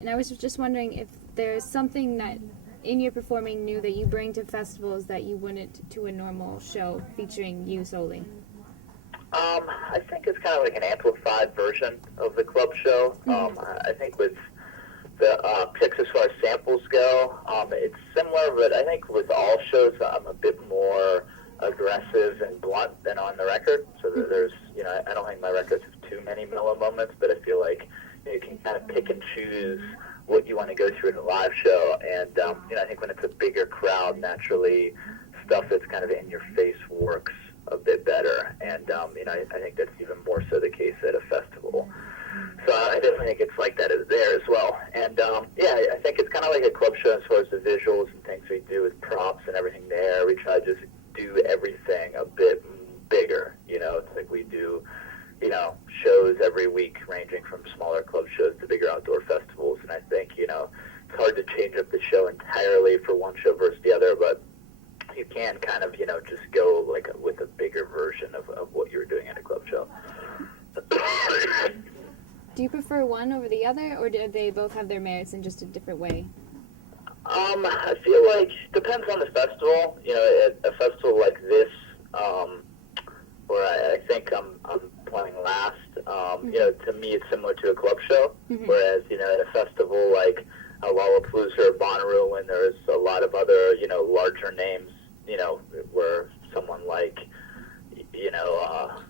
And I was just wondering if there's something that in your performing new that you bring to festivals that you wouldn't to a normal show featuring you solely. I think it's kind of like an amplified version of the club show. I think with the picks as far as samples go, it's similar, but I think with all shows, I'm a bit more aggressive and blunt than on the record. So there's, I don't think my records have too many mellow moments, but I feel like you can kind of pick and choose what you want to go through in a live show. And, I think when it's a bigger crowd, naturally, stuff that's kind of in your face works a bit better. And, I think that's even more so the case at a festival. So I definitely think it's like that there as well. And, I think it's kind of like a club show as far as the visuals and things we do with props and everything there. We try to just do everything a bit bigger. It's like we do, shows every week ranging from smaller club shows to bigger outdoor festivals. And I think, it's hard to change up the show entirely for one show versus the other, but you can kind of, just go like with a bigger version of what you were doing at a club show. Do you prefer one over the other, or do they both have their merits in just a different way? I feel like depends on the festival. At a festival like this, where I think I'm playing last, to me it's similar to a club show. Whereas, at a festival like a Lollapalooza or Bonnaroo, when there's a lot of other, larger names, where someone like,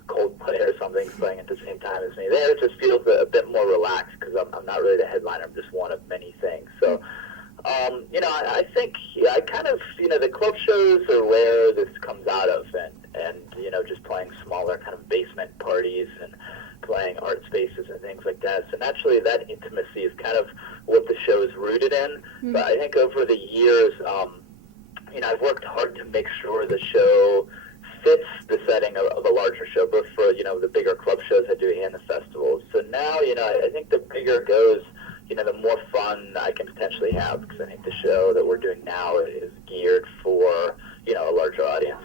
Coldplay or something's playing at the same time as me. There it just feels a bit more relaxed because I'm not really the headliner. I'm just one of many things. So, I think I kind of, the club shows are where this comes out of, and just playing smaller kind of basement parties and playing art spaces and things like that. So naturally, that intimacy is kind of what the show is rooted in. But I think over the years, I've worked hard to make sure the show fits the setting of a larger show, both for, the bigger club shows I do and the festivals. So now, I think the bigger it goes, the more fun I can potentially have, because I think the show that we're doing now is geared for, a larger audience.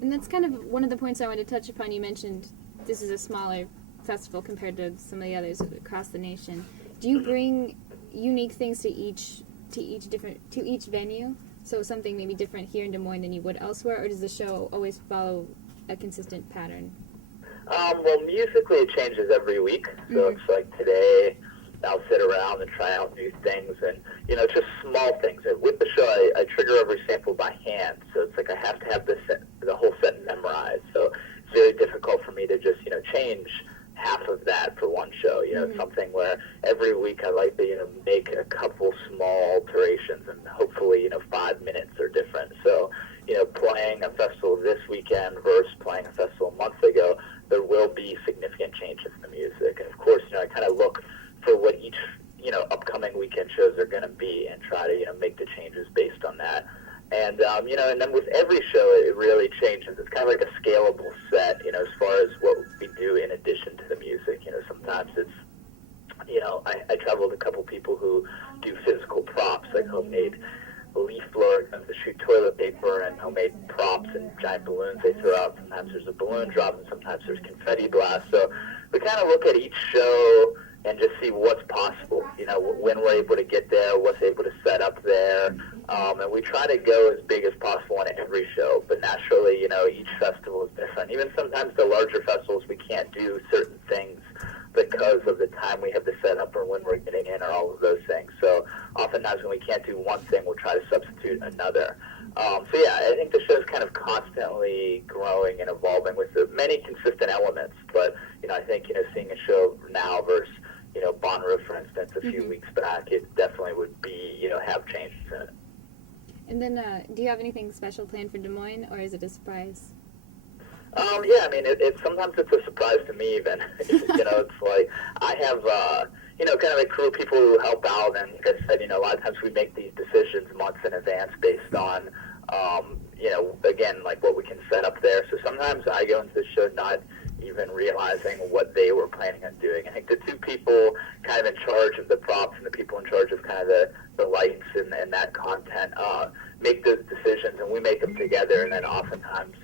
And that's kind of one of the points I wanted to touch upon. You mentioned this is a smaller festival compared to some of the others across the nation. Do you bring unique things to each venue? So something maybe different here in Des Moines than you would elsewhere, or does the show always follow a consistent pattern? Well, musically it changes every week. So it's like today I'll sit around and try out new things, and it's just small things. With the show, I trigger every sample by hand, so it's like I have to have the whole set memorized. So it's very difficult for me to just change half of that for one show. It's something where every week I like to make a couple small alterations, and hopefully 5 minutes are different. So playing a festival this weekend versus playing a festival a month ago, there will be significant changes in the music. And of course, I kind of look for what each upcoming weekend shows are going to be and try to make the changes based on that. And and then with every show it really changes. It's kind of like a scalable set, as far as what we do in addition to the music. Sometimes it's I travel with a couple people who do physical props, like homemade leaf blower guns to shoot toilet paper, and homemade props and giant balloons they throw out. Sometimes there's a balloon drop, and sometimes there's confetti blast. So we kind of look at each show and just see what's possible, when we're able to get there, what's able to set up there. And we try to go as big as possible on every show. But naturally, each festival is different. Even sometimes the larger festivals, we can't do certain things because of the time we have to set up or when we're getting in or all of those things. So oftentimes when we can't do one thing, we'll try to substitute another. I think the show's kind of constantly growing and evolving with many consistent elements. But, I think, seeing a show now versus, Bonnaroo, for instance, a few weeks back, it definitely would be, have changes in it. And then, do you have anything special planned for Des Moines, or is it a surprise? Sometimes it's a surprise to me even. It's like I have, kind of a crew of people who help out, and like I said, a lot of times we make these decisions months in advance based on, again, like what we can set up there. So sometimes I go into the show not even realizing what they were planning on doing. I think the two people kind of in charge of the props and the people in charge of kind of the lights and that content make those decisions, and we make them together, and then oftentimes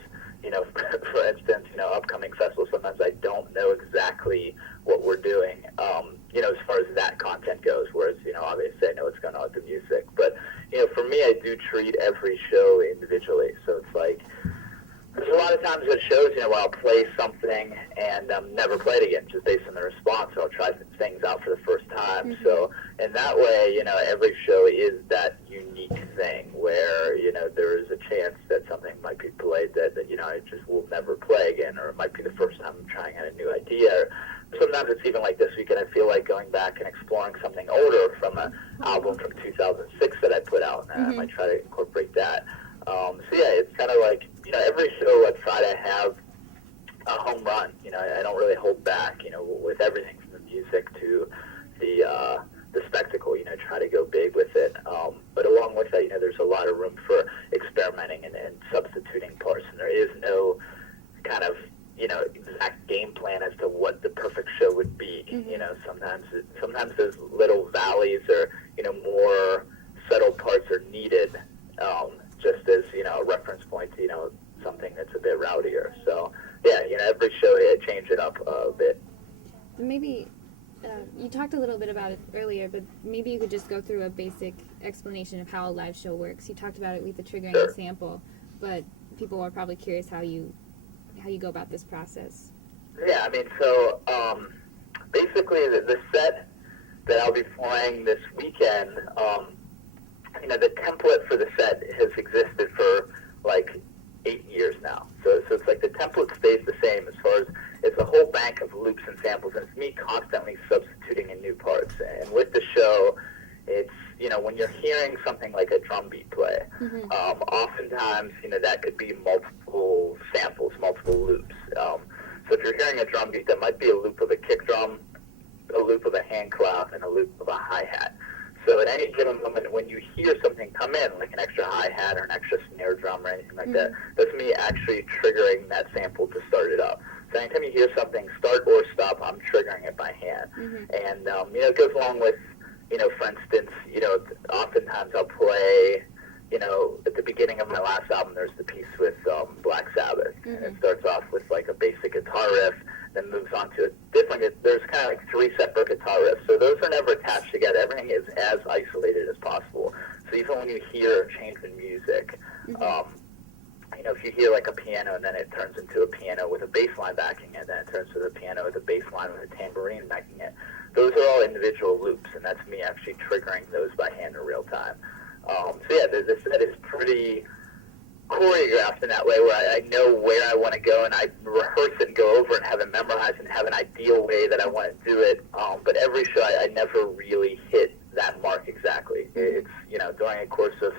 for instance, upcoming festivals, sometimes I don't know exactly what we're doing, as far as that content goes, whereas, obviously I know what's going on with the music. But, for me, I do treat every show individually. So it's like, there's a lot of times at shows, where I'll play something and never play it again, just based on the response. So I'll try things out for the first time. Mm-hmm. So in that way, every show is that unique thing where, there is a chance that something might be played that I just will never play again, or it might be the first time I'm trying out a new idea. Sometimes it's even like this weekend, I feel like going back and exploring something older from an album from 2006 that I put out, and I might try to incorporate that. So yeah, it's kind of like, every show I try to have a home run. I don't really hold back, with everything from the music to the spectacle, try to go big with it. But along with that, there's a lot of room for experimenting and substituting parts, and there is no kind of, exact game plan as to what the perfect show would be. Sometimes those little valleys or, more subtle parts are needed, just as, a reference point to, something that's a bit rowdier. So, yeah, every show, change it up a bit. Maybe, you talked a little bit about it earlier, but maybe you could just go through a basic explanation of how a live show works. You talked about it with the triggering example, but people are probably curious how you go about this process. Yeah, so basically the set that I'll be playing this weekend, the template for the set has existed for like 8 years now. So it's like the template stays the same as far as it's a whole bank of loops and samples, and it's me constantly substituting in new parts. And with the show, it's, when you're hearing something like a drum beat play, oftentimes, that could be multiple samples, multiple loops. So if you're hearing a drum beat, that might be a loop of a kick drum, a loop of a hand clap, and a loop of a hi-hat. So at any given moment, when you hear something come in, like an extra hi-hat or an extra snare drum or anything like that, that's me actually triggering that sample to start it up. So anytime you hear something start or stop, I'm triggering it by hand. And, it goes along with, for instance, oftentimes I'll play, at the beginning of my last album, there's the piece with Black Sabbath. And it starts off with like a basic guitar riff, then moves on to a different, there's kind of like 3 separate guitar riffs. So those are never attached together. Everything is as isolated as possible. So even when you hear a change in music, if you hear like a piano and then it turns into a piano with a bass line backing it, then it turns to a piano with a bass line with a tambourine backing it. Those are all individual loops, and that's me actually triggering those by hand in real time. So yeah, the set is pretty choreographed in that way, where I know where I want to go, and I rehearse it and go over and have it memorized and have an ideal way that I want to do it. But every show, I never really hit that mark exactly. It's, during a course of,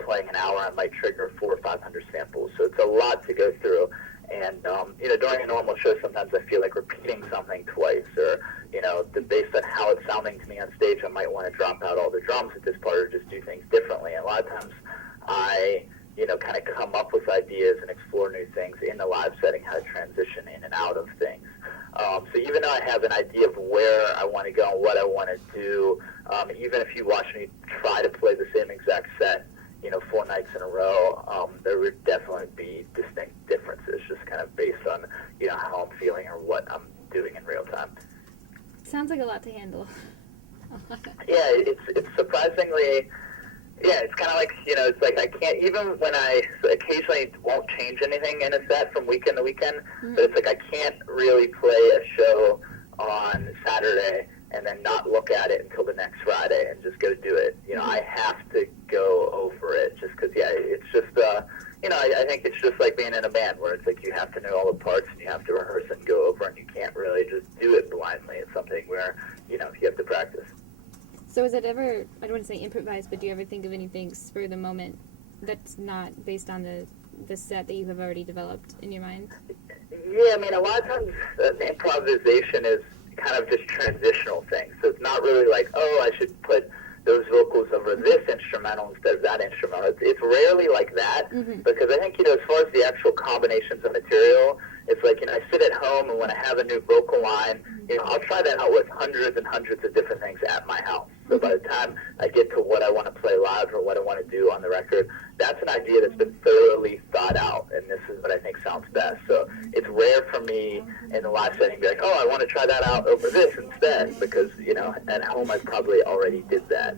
playing an hour, I might trigger 400 or 500 samples. So it's a lot to go through. And, during a normal show, sometimes I feel like repeating something twice, or, based on how it's sounding to me on stage, I might want to drop out all the drums at this part or just do things differently. And a lot of times I, kind of come up with ideas and explore new things in the live setting, how to transition in and out of things. So even though I have an idea of where I want to go and what I want to do, even if you watch me try to play the same exact set, 4 nights in a row, there would definitely be distinct differences, just kind of based on, how I'm feeling or what I'm doing in real time. Sounds like a lot to handle. Yeah, it's surprisingly, it's kind of like, it's like I can't, even when I occasionally won't change anything in a set from weekend to weekend, but it's like I can't really play a show on Saturday and then not look at it until the next Friday and just go do it. I have to go over it just because, it's just, I think it's just like being in a band where it's like you have to know all the parts and you have to rehearse and go over, and you can't really just do it blindly. It's something where, you have to practice. So is it ever, I don't want to say improvised, but do you ever think of anything spur of the moment that's not based on the set that you have already developed in your mind? Yeah, a lot of times improvisation is kind of just transitional things. So it's not really like, I should put those vocals over this instrumental instead of that instrumental. It's rarely like that, because I think, as far as the actual combinations of material, it's like, I sit at home, and when I have a new vocal line, I'll try that out with hundreds and hundreds of different things at my house. So by the time I get to what I want to play live or what I want to do on the record, that's an idea that's been thoroughly thought out, and this is what I think sounds best. So it's rare for me in the live setting to be like, oh, I want to try that out over this instead, because, you know, at home I probably already did that.